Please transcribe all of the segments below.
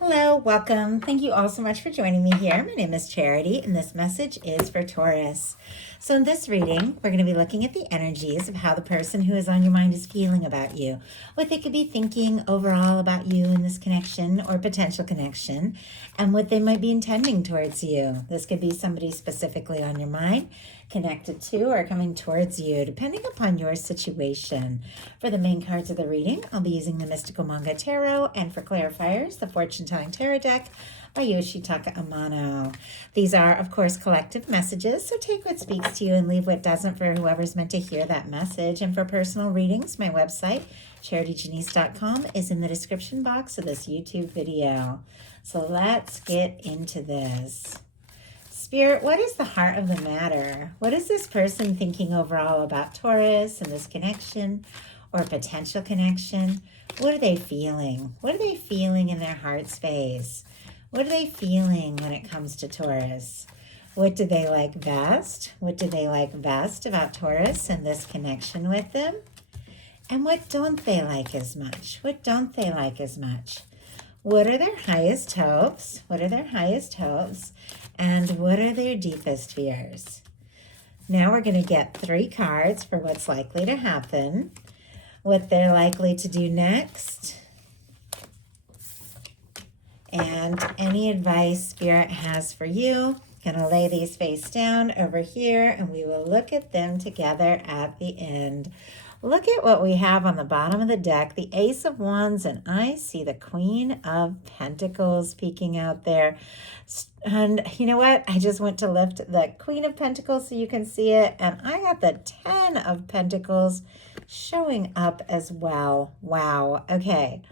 Hello, welcome. Thank you all so much for joining me here. My name is Charity, and this message is for Taurus. So, in this reading, we're going to be looking at the energies of how the person who is on your mind is feeling about you, what they could be thinking overall about you in this connection or potential connection, and what they might be intending towards you. This could be somebody specifically on your mind, connected to, or coming towards you, depending upon your situation. For the main cards of the reading, I'll be using the Mystical Manga Tarot, and for clarifiers, the Fortune Telling Tarot deck by Yoshitaka Amono. These are, of course, collective messages, so take what speaks to you and leave what doesn't for whoever's meant to hear that message. And for personal readings, my website, charityjanice.com, is in the description box of this YouTube video. So let's get into this. Spirit, what is the heart of the matter? What is this person thinking overall about Taurus and this connection or potential connection? What are they feeling? What are they feeling in their heart space? What are they feeling when it comes to Taurus? What do they like best? What do they like best about Taurus and this connection with them? And what don't they like as much? What don't they like as much? What are their highest hopes? What are their highest hopes? And what are their deepest fears? Now we're going to get 3 cards for what's likely to happen, what they're likely to do next, and any advice Spirit has for you. Gonna lay these face down over here, and we will look at them together at the end. Look at what we have on the bottom of the deck, the Ace of Wands, and I see the Queen of Pentacles peeking out there. And you know what? I just went to lift the Queen of Pentacles so you can see it, and I got the 10 of Pentacles showing up as well. Wow. Okay.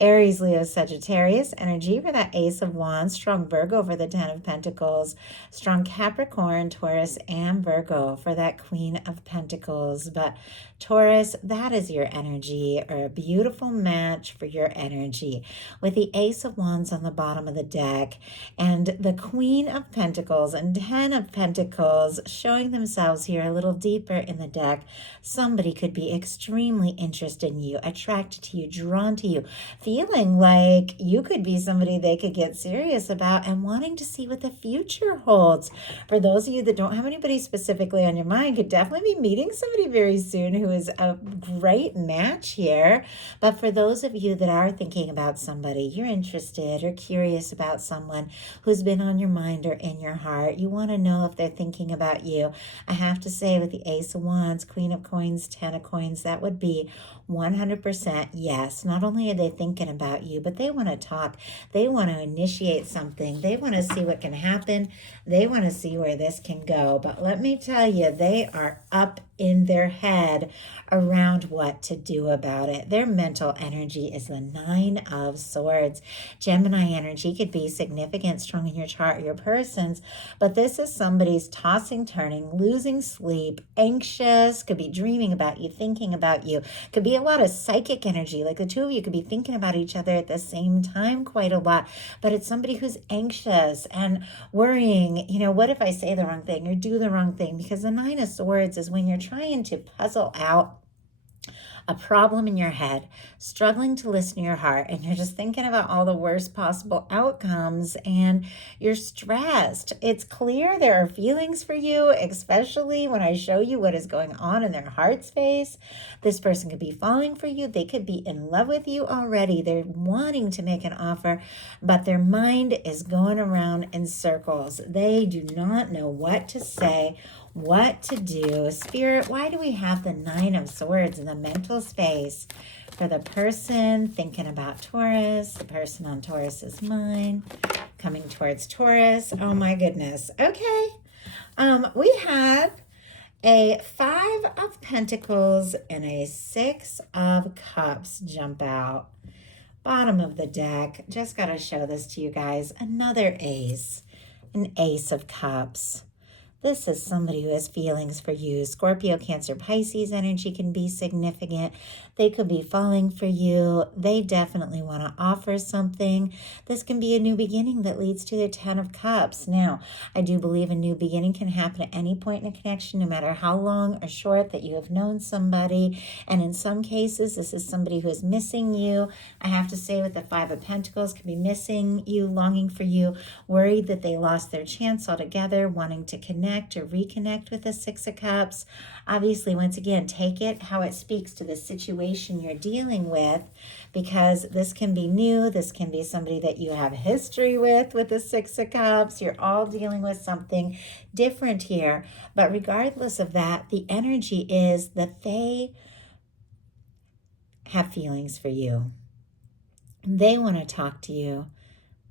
Aries, Leo, Sagittarius energy for that Ace of Wands. Strong Virgo for the 10 of Pentacles. Strong Capricorn, Taurus, and Virgo for that Queen of Pentacles. But Taurus, that is your energy, or a beautiful match for your energy, with the Ace of Wands on the bottom of the deck and the Queen of Pentacles and 10 of Pentacles showing themselves here a little deeper in the deck. Somebody could be extremely interested in you, attracted to you, drawn to you, feeling like you could be somebody they could get serious about and wanting to see what the future holds. For those of you that don't have anybody specifically on your mind, could definitely be meeting somebody very soon who is a great match here. But for those of you that are thinking about somebody, you're interested or curious about someone who's been on your mind or in your heart, you want to know if they're thinking about you. I have to say, with the Ace of Wands, Queen of Coins, 10 of Coins, that would be 100% yes. Not only are they thinking about you, but they want to talk. They want to initiate something. They want to see what can happen. They want to see where this can go. But let me tell you, they are up in their head around what to do about it. Their mental energy is the 9 of Swords. Gemini energy could be significant, strong in your chart or your person's, but this is somebody's tossing, turning, losing sleep, anxious, could be dreaming about you, thinking about you, could be a lot of psychic energy, like the two of you could be thinking about each other at the same time quite a lot, but it's somebody who's anxious and worrying, what if I say the wrong thing or do the wrong thing? Because the 9 of Swords is when you're trying to puzzle out a problem in your head, struggling to listen to your heart, and you're just thinking about all the worst possible outcomes, and you're stressed. It's clear there are feelings for you, especially when I show you what is going on in their heart space. This person could be falling for you. They could be in love with you already. They're wanting to make an offer, but their mind is going around in circles. They do not know what to say, what to do. Spirit, why do we have the 9 of Swords in the mental space for the person thinking about Taurus, the person on Taurus's mind, coming towards Taurus? Oh my goodness. Okay. We had a 5 of Pentacles and a 6 of Cups jump out. Bottom of the deck. Just got to show this to you guys. Another ace, an Ace of Cups. This is somebody who has feelings for you. Scorpio, Cancer, Pisces energy can be significant. They could be falling for you. They definitely want to offer something. This can be a new beginning that leads to the Ten of Cups. Now, I do believe a new beginning can happen at any point in a connection, no matter how long or short that you have known somebody. And in some cases, this is somebody who is missing you. I have to say with the Five of Pentacles, can be missing you, longing for you, worried that they lost their chance altogether, wanting to connect or reconnect with the Six of Cups. Obviously, once again, take it how it speaks to the situation you're dealing with, because this can be new. This can be somebody that you have history with the Six of Cups. You're all dealing with something different here. But regardless of that, the energy is that they have feelings for you. They want to talk to you.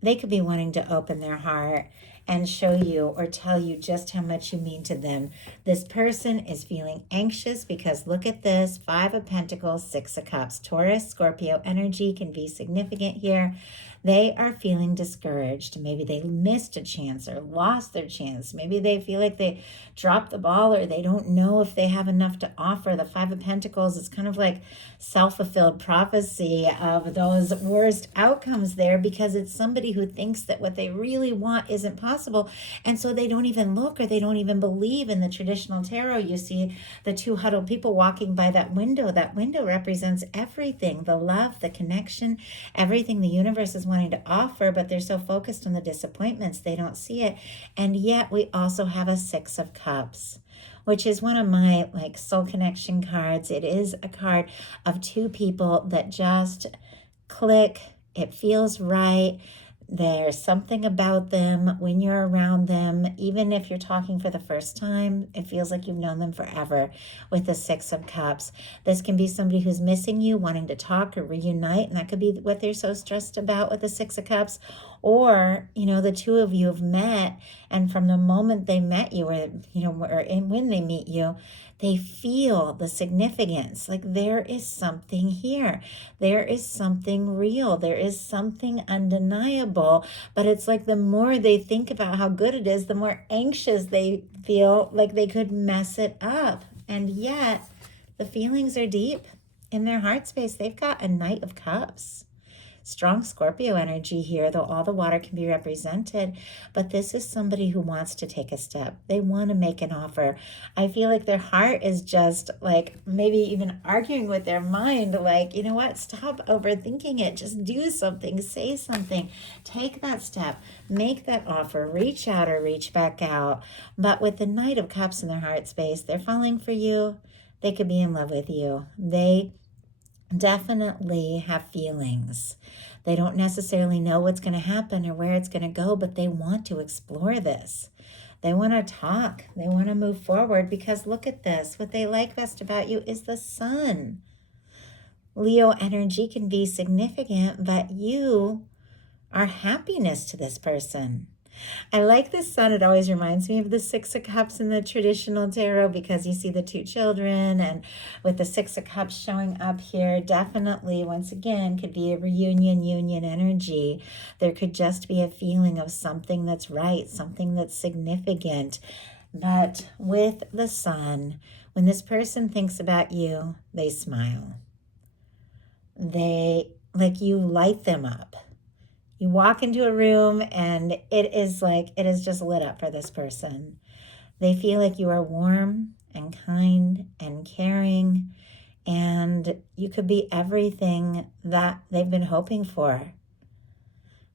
They could be wanting to open their heart and show you or tell you just how much you mean to them. This person is feeling anxious because look at this, Five of Pentacles, Six of Cups. Taurus, Scorpio energy can be significant here. They are feeling discouraged. Maybe they missed a chance or lost their chance. Maybe they feel like they dropped the ball or they don't know if they have enough to offer. The Five of Pentacles is kind of like self-fulfilled prophecy of those worst outcomes there, because it's somebody who thinks that what they really want isn't possible. And so they don't even look, or they don't even believe. In the traditional tarot, you see the two huddled people walking by that window. That window represents everything, the love, the connection, everything the universe is wanting to offer, but they're so focused on the disappointments, they don't see it. And yet we also have a Six of Cups, which is one of my like soul connection cards. It is a card of two people that just click. It feels right. There's something about them when you're around them. Even if you're talking for the first time, it feels like you've known them forever with the Six of Cups. This can be somebody who's missing you, wanting to talk or reunite, and that could be what they're so stressed about with the Six of Cups. Or, the two of you have met, and from the moment they met you, or, when they meet you, they feel the significance. Like there is something here. There is something real. There is something undeniable. But it's like the more they think about how good it is, the more anxious they feel like they could mess it up. And yet the feelings are deep in their heart space. They've got a Knight of Cups. Strong Scorpio energy here, though all the water can be represented. But this is somebody who wants to take a step. They want to make an offer. I feel like their heart is just like maybe even arguing with their mind. Like, you know what? Stop overthinking it. Just do something. Say something. Take that step. Make that offer. Reach out or reach back out. But with the Knight of Cups in their heart space, they're falling for you. They could be in love with you. They definitely have feelings. They don't necessarily know what's going to happen or where it's going to go, but they want to explore this. They want to talk. They want to move forward, because look at this. What they like best about you is the sun. Leo energy can be significant, but you are happiness to this person. I like the sun. It always reminds me of the Six of Cups in the traditional tarot, because you see the two children, and with the Six of Cups showing up here, definitely, once again, could be a reunion, union energy. There could just be a feeling of something that's right, something that's significant. But with the sun, when this person thinks about you, they smile. They, like, you light them up. You walk into a room and it is just lit up for this person. They feel like you are warm and kind and caring, and you could be everything that they've been hoping for.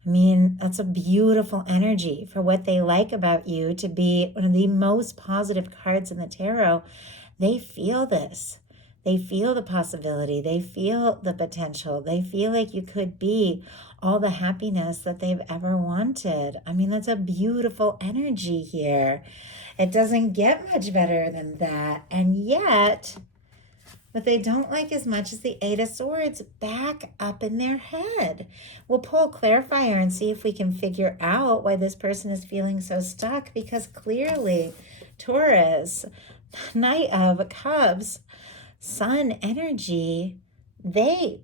I mean, that's a beautiful energy for what they like about you to be one of the most positive cards in the tarot. They feel this. They feel the possibility. They feel the potential. They feel like you could be all the happiness that they've ever wanted. I mean, that's a beautiful energy here. It doesn't get much better than that. And yet, what they don't like as much as the Eight of Swords back up in their head. We'll pull a clarifier and see if we can figure out why this person is feeling so stuck, because clearly, Taurus, Knight of Cups, Sun energy, they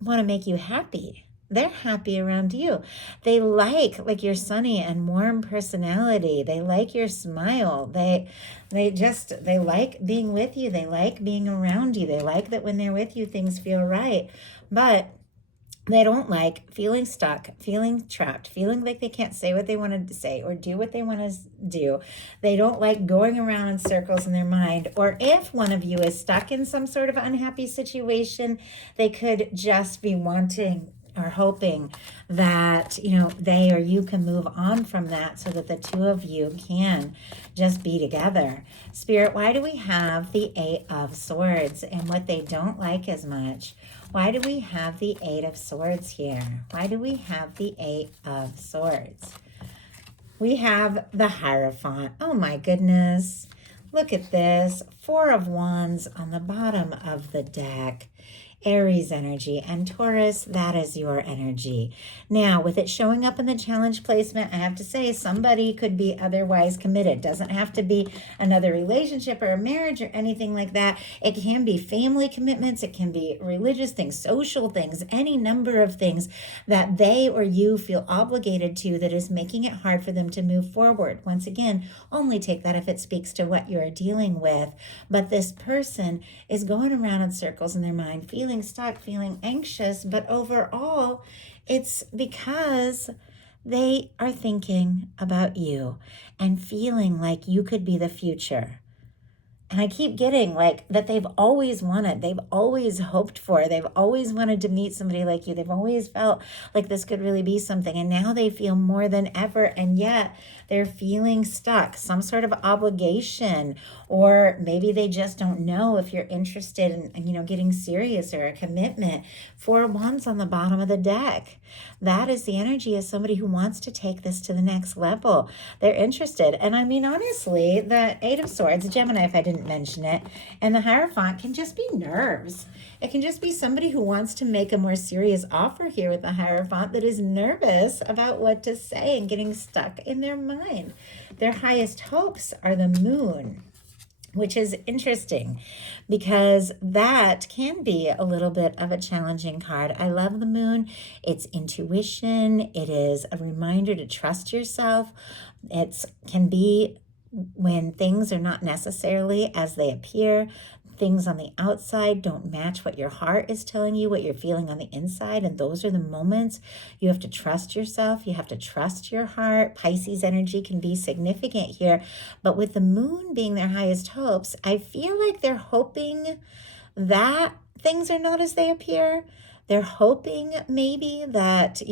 want to make you happy. they're happy around you. They like your sunny and warm personality. They like your smile. They like being with you. They like being around you. They like that when they're with you, things feel right. But they don't like feeling stuck, feeling trapped, feeling like they can't say what they wanted to say or do what they want to do. They don't like going around in circles in their mind. Or if one of you is stuck in some sort of unhappy situation, they could just be wanting or hoping that, they or you can move on from that so that the two of you can just be together. Spirit, why do we have the Eight of Swords and what they don't like as much? Why do we have the Eight of Swords here? Why do we have the Eight of Swords? We have the Hierophant. Oh my goodness. Look at this. Four of Wands on the bottom of the deck. Aries energy, and Taurus, that is your energy. Now, with it showing up in the challenge placement, I have to say somebody could be otherwise committed. Doesn't have to be another relationship or a marriage or anything like that. It can be family commitments. It can be religious things, social things, any number of things that they or you feel obligated to that is making it hard for them to move forward. Once again, only take that if it speaks to what you're dealing with. But this person is going around in circles in their mind, feeling stuck, feeling anxious, but overall, it's because they are thinking about you and feeling like you could be the future. And I keep getting like that they've always wanted, they've always hoped for, they've always wanted to meet somebody like you. They've always felt like this could really be something. And now they feel more than ever. And yet they're feeling stuck, some sort of obligation, or maybe they just don't know if you're interested in, getting serious or a commitment. Four of Wands on the bottom of the deck. That is the energy of somebody who wants to take this to the next level. They're interested. And I mean, honestly, the Eight of Swords, Gemini, if I didn't mention it, and the Hierophant can just be nerves. It can just be somebody who wants to make a more serious offer here with the Hierophant that is nervous about what to say and getting stuck in their mind. Their highest hopes are the Moon, which is interesting because that can be a little bit of a challenging card. I love the Moon. It's intuition. It is a reminder to trust yourself. It can be when things are not necessarily as they appear. Things on the outside don't match what your heart is telling you, what you're feeling on the inside. And those are the moments you have to trust yourself. You have to trust your heart. Pisces energy can be significant here. But with the Moon being their highest hopes, I feel like they're hoping that things are not as they appear. They're hoping maybe that,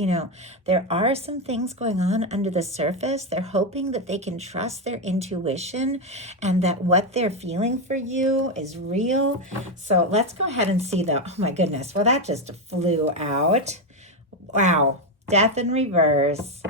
there are some things going on under the surface. They're hoping that they can trust their intuition and that what they're feeling for you is real. So let's go ahead and see oh my goodness. Well, that just flew out. Wow. Death in reverse.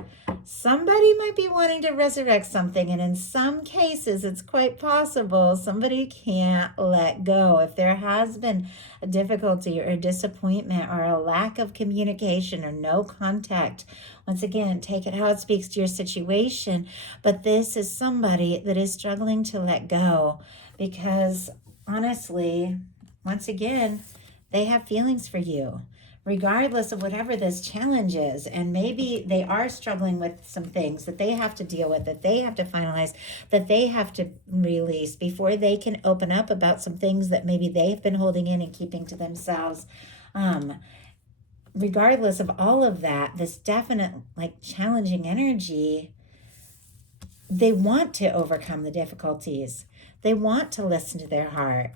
Somebody might be wanting to resurrect something, and in some cases, it's quite possible somebody can't let go. If there has been a difficulty or a disappointment or a lack of communication or no contact, once again, take it how it speaks to your situation. But this is somebody that is struggling to let go because, honestly, once again, they have feelings for you, regardless of whatever this challenge is. And maybe they are struggling with some things that they have to deal with, that they have to finalize, that they have to release before they can open up about some things that maybe they've been holding in and keeping to themselves. Regardless of all of that, this definite challenging energy, they want to overcome the difficulties. They want to listen to their heart.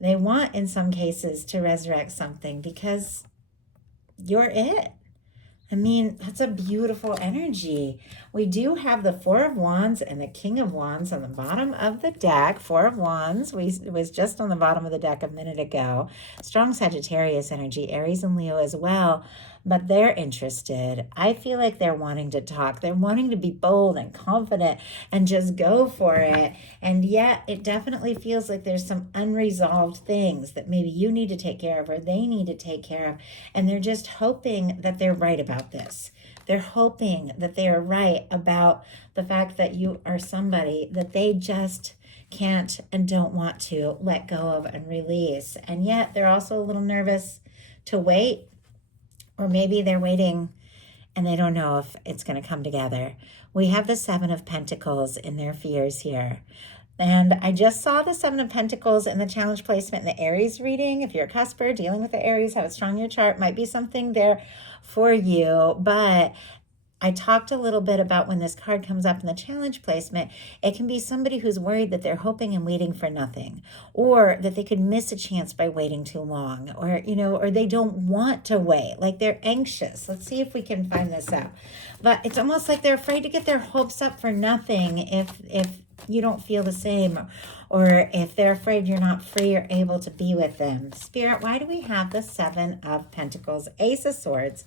They want, in some cases, to resurrect something because you're it. I mean, that's a beautiful energy. We do have the Four of Wands and the King of Wands on the bottom of the deck. Four of Wands was just on the bottom of the deck a minute ago. Strong Sagittarius energy, Aries and Leo as well. But they're interested. I feel like they're wanting to talk. They're wanting to be bold and confident and just go for it. And yet it definitely feels like there's some unresolved things that maybe you need to take care of or they need to take care of. And they're just hoping that they're right about this. They're hoping that they are right about the fact that you are somebody that they just can't and don't want to let go of and release. And yet they're also a little nervous to wait Or maybe they're waiting and they don't know if it's going to come together. We have the Seven of Pentacles in their fears here. And I just saw the Seven of Pentacles in the challenge placement in the Aries reading. If you're a cusper dealing with the Aries, have it strong in your chart, might be something there for you. But I talked a little bit about when this card comes up in the challenge placement, it can be somebody who's worried that they're hoping and waiting for nothing, or that they could miss a chance by waiting too long, or, or they don't want to wait, like they're anxious. Let's see if we can find this out. But it's almost like they're afraid to get their hopes up for nothing if you don't feel the same, or if they're afraid you're not free or able to be with them. Spirit, why do we have the Seven of Pentacles, Ace of Swords?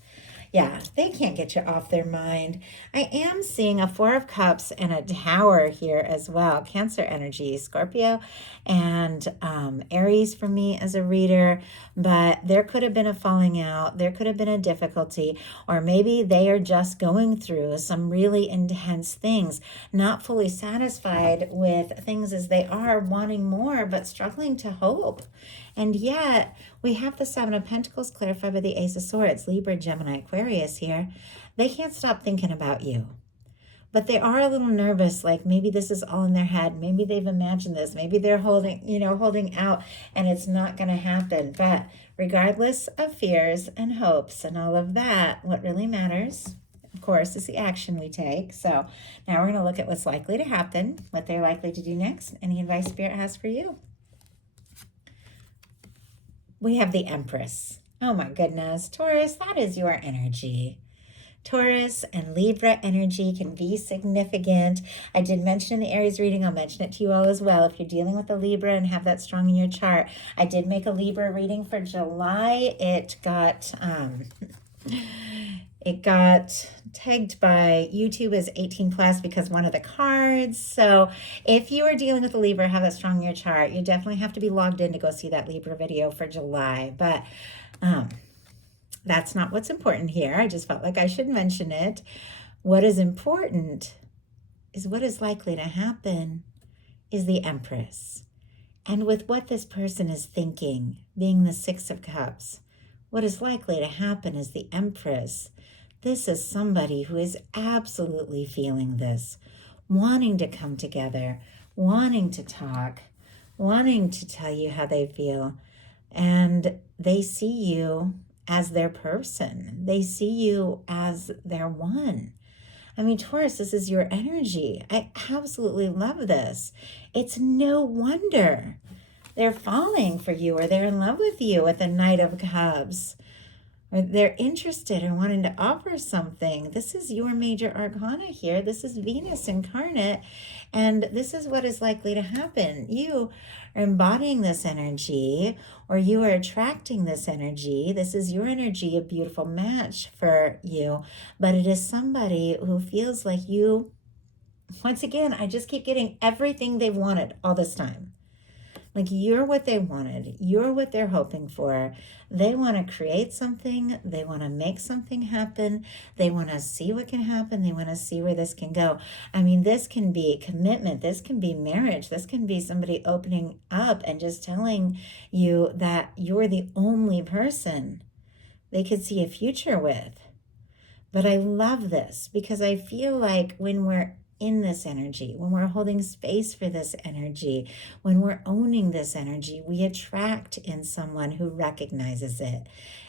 Yeah, they can't get you off their mind. I am seeing a Four of Cups and a Tower here as well. Cancer energy, Scorpio and Aries for me as a reader. But there could have been a falling out. There could have been a difficulty. Or maybe they are just going through some really intense things, not fully satisfied with things as they are, wanting more, but struggling to hope. And yet, we have the Seven of Pentacles clarified by the Ace of Swords, Libra, Gemini, Aquarius here. They can't stop thinking about you. But they are a little nervous, like maybe this is all in their head. Maybe they've imagined this. Maybe they're holding out and it's not going to happen. But regardless of fears and hopes and all of that, what really matters, of course, is the action we take. So now we're going to look at what's likely to happen, what they're likely to do next, any advice Spirit has for you. We have the Empress. Oh my goodness. Taurus, that is your energy. Taurus and Libra energy can be significant. I did mention in the Aries reading, I'll mention it to you all as well. If you're dealing with a Libra and have that strong in your chart, I did make a Libra reading for July. It got tagged by YouTube as 18 plus because one of the cards. So if you are dealing with a Libra, have that strong in your chart, you definitely have to be logged in to go see that Libra video for July. But that's not what's important here. I just felt like I should mention it. What is important is what is likely to happen is the Empress. And with what this person is thinking, being the Six of Cups, what is likely to happen is the Empress. This is somebody who is absolutely feeling this, wanting to come together, wanting to talk, wanting to tell you how they feel. And they see you as their person. They see you as their one. I mean, Taurus, this is your energy. I absolutely love this. It's no wonder they're falling for you, or they're in love with you with the Knight of Cups, or they're interested in wanting to offer something. This is your major arcana here. This is Venus incarnate, and this is what is likely to happen. You are embodying this energy, or you are attracting this energy. This is your energy, a beautiful match for you, but it is somebody who feels like you, once again, I just keep getting everything they've wanted all this time. Like you're what they wanted. You're what they're hoping for. They want to create something. They want to make something happen. They want to see what can happen. They want to see where this can go. I mean, this can be commitment. This can be marriage. This can be somebody opening up and just telling you that you're the only person they could see a future with. But I love this because I feel like when we're in this energy, when we're holding space for this energy, when we're owning this energy, we attract in someone who recognizes it.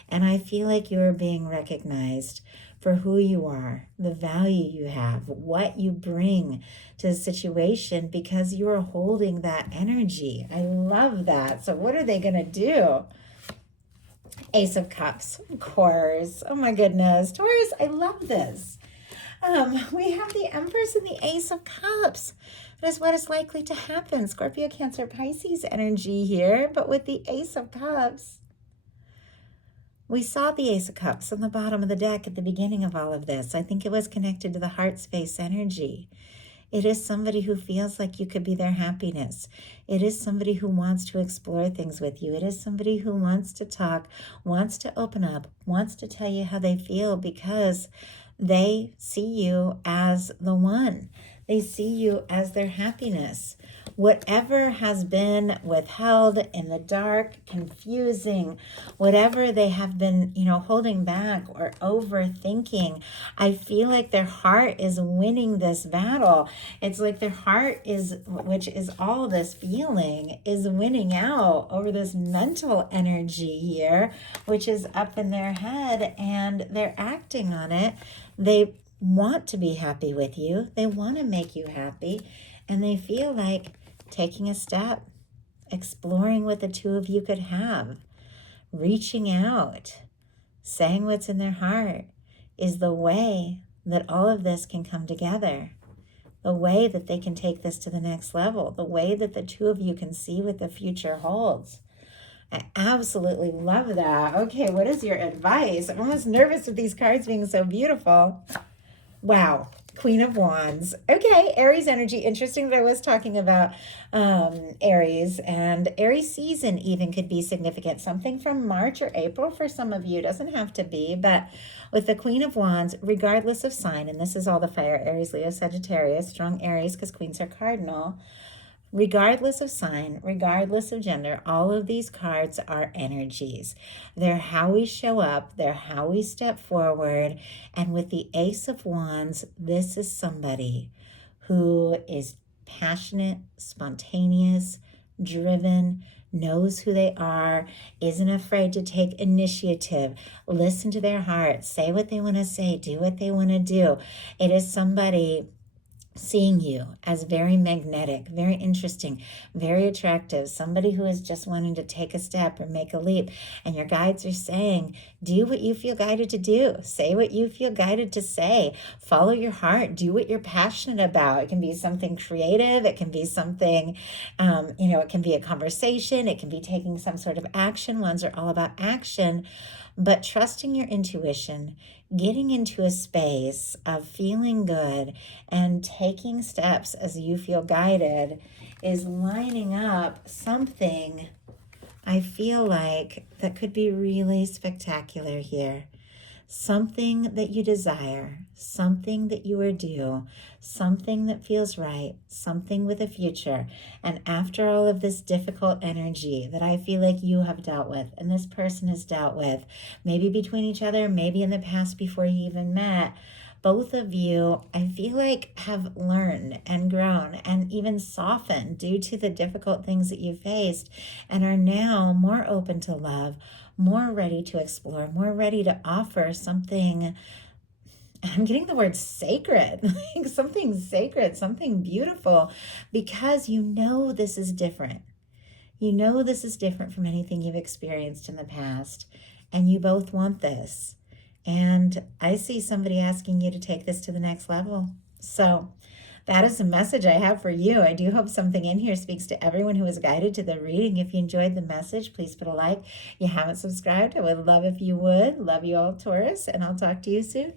And I feel like you're being recognized for who you are, the value you have, what you bring to the situation, because you're holding that energy. I love that. So what are they going to do? Ace of Cups, of course. Oh my goodness. Taurus, I love this. We have the Empress and the Ace of Cups. That is what is likely to happen. Scorpio, Cancer, Pisces energy here, but with the Ace of Cups. We saw the Ace of Cups on the bottom of the deck at the beginning of all of this. I think it was connected to the heart space energy. It is somebody who feels like you could be their happiness. It is somebody who wants to explore things with you. It is somebody who wants to talk, wants to open up, wants to tell you how they feel, because they see you as the one. They see you as their happiness. whatever has been withheld in the dark, confusing, whatever they have been, holding back or overthinking, I feel like their heart is winning this battle. It's like their heart is, which is all this feeling, is winning out over this mental energy here, which is up in their head, and they're acting on it. They want to be happy with you. They want to make you happy, and they feel like taking a step, exploring what the two of you could have, reaching out, saying what's in their heart is the way that all of this can come together, the way that they can take this to the next level, the way that the two of you can see what the future holds. I absolutely love that. Okay, what is your advice? I'm almost nervous with these cards being so beautiful. Wow. Queen of Wands. Okay, Aries energy. Interesting that I was talking about Aries, and Aries season even could be significant. Something from March or April for some of you. Doesn't have to be, but with the Queen of Wands, regardless of sign, and this is all the fire, Aries, Leo, Sagittarius, strong Aries because queens are cardinal. Regardless of sign, regardless of gender, all of these cards are energies. They're how we show up, they're how we step forward. And with the Ace of Wands, this is somebody who is passionate, spontaneous, driven, knows who they are, isn't afraid to take initiative, listen to their heart, say what they want to say, do what they want to do. It is somebody seeing you as very magnetic, very interesting, very attractive, somebody who is just wanting to take a step or make a leap. And your guides are saying, do what you feel guided to do. Say what you feel guided to say. Follow your heart. Do what you're passionate about. It can be something creative. It can be something, it can be a conversation. It can be taking some sort of action. Ones are all about action. But trusting your intuition, getting into a space of feeling good and taking steps as you feel guided is lining up something I feel like that could be really spectacular here. Something that you desire, something that you are due, something that feels right, something with a future. And after all of this difficult energy that I feel like you have dealt with and this person has dealt with, maybe between each other, maybe in the past before you even met, both of you, I feel like, have learned and grown and even softened due to the difficult things that you faced, and are now more open to love, more ready to explore, more ready to offer something. I'm getting the word sacred, like something sacred, something beautiful, because this is different. This is different from anything you've experienced in the past, and you both want this. And I see somebody asking you to take this to the next level. So that is the message I have for you. I do hope something in here speaks to everyone who was guided to the reading. If you enjoyed the message, please put a like. If you haven't subscribed, I would love if you would. Love you all, Taurus, and I'll talk to you soon.